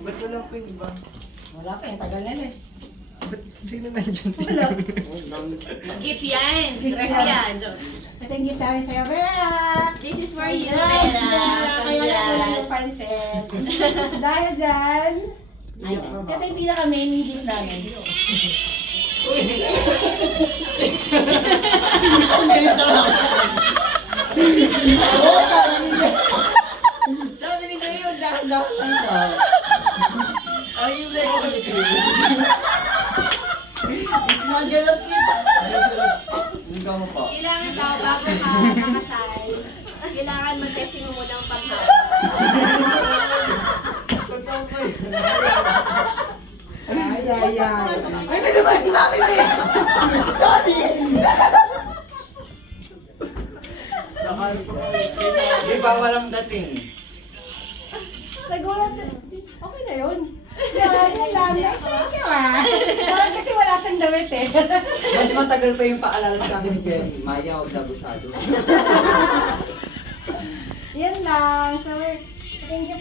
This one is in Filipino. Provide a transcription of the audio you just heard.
Ba't wala pa yung iba? Wala pa, yung tagal na eh. Ba't sino nandiyan? Wala. Gift yan. Gift Ref yan. yan. Joke. Ito yung gift namin sa'yo, Vera! This is for you, Congrats, Vera. Kaya wala yung Congrats. pansit. Dahil dyan, Ayan. ito yung pinaka-main gift namin. Sabi ni Joey, yung dahan-dahan lang ka. Are you ready? Magalap yun. Hanggang mo pa. Kailangan daw, bago ka makasal, kailangan mag-testing mo muna ang paghawa. Ay, ay, ay. Ay, nagawa si Mami May! Sorry! Di ba walang dating? Nagulat na. Okay na yun. Yan, yun lang. Next, thank you ah. Parang kasi wala siyang damit eh. Mas matagal pa yung paalala sa akin ni Jenny. Maya, huwag labusado. Yan lang. So, thank you.